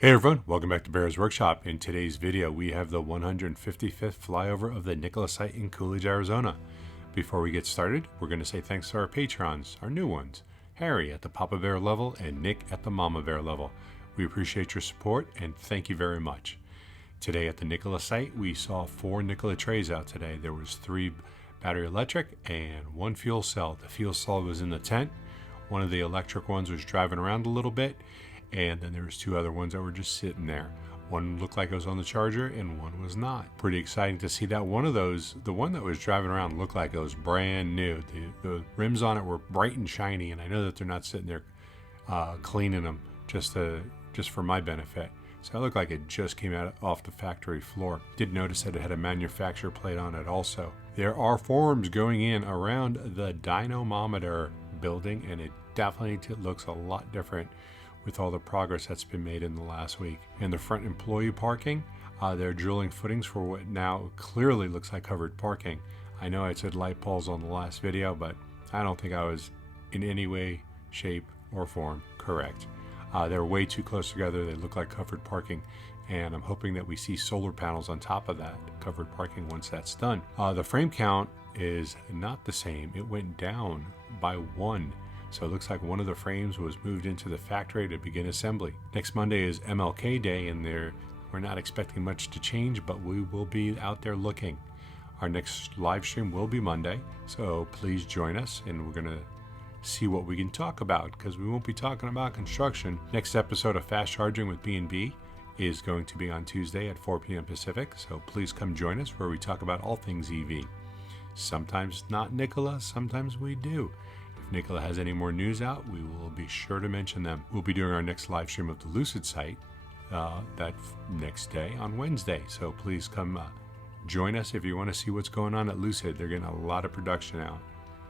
Hey everyone, welcome back to Bear's Workshop. In today's video, we have the 155th flyover of the Nikola site in Coolidge, Arizona. Before we get started, we're going to say thanks to our patrons, our new ones, Harry at the Papa Bear level and Nick at the Mama Bear level. We appreciate your support and thank you very much. Today at the Nikola site, we saw 4 Nikola trays out today. There was 3 battery electric and 1 fuel cell. The fuel cell was in the tent. One of the electric ones was driving around a little bit. And then there was 2 other ones that were just sitting there. One looked like it was on the charger and one was not. Pretty exciting to see that one of those, the one that was driving around looked like it was brand new. The rims on it were bright and shiny, and I know that they're not sitting there cleaning them just for my benefit. So it looked like it just came out off the factory floor. Did notice that it had a manufacturer plate on it also. There are forms going in around the dynamometer building, and it definitely looks a lot different with all the progress that's been made in the last week. In the front employee parking, they're drilling footings for what now clearly looks like covered parking. I know I said light poles on the last video, but I don't think I was in any way, shape, or form correct. They're way too close together. They look like covered parking, and I'm hoping that we see solar panels on top of that covered parking once that's done. The frame count is not the same. It went down by 1. So it looks like one of the frames was moved into the factory to begin assembly. Next Monday is MLK Day, and we're not expecting much to change, but we will be out there looking. Our next live stream will be Monday, so please join us, and we're going to see what we can talk about, because we won't be talking about construction. Next episode of Fast Charging with B&B is going to be on Tuesday at 4 p.m. Pacific, so please come join us where we talk about all things EV. Sometimes not Nikola, sometimes we do. If Nikola has any more news out, we will be sure to mention them. We'll be doing our next live stream of the Lucid site that next day on Wednesday. So please come join us if you want to see what's going on at Lucid. They're getting a lot of production out.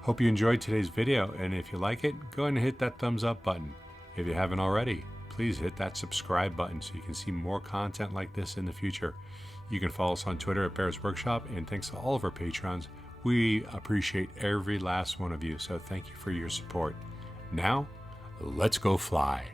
Hope you enjoyed today's video, and if you like it, go ahead and hit that thumbs up button. If you haven't already, please hit that subscribe button so you can see more content like this in the future. You can follow us on Twitter at Bear's Workshop, and thanks to all of our patrons. We appreciate every last one of you, so thank you for your support. Now, let's go fly.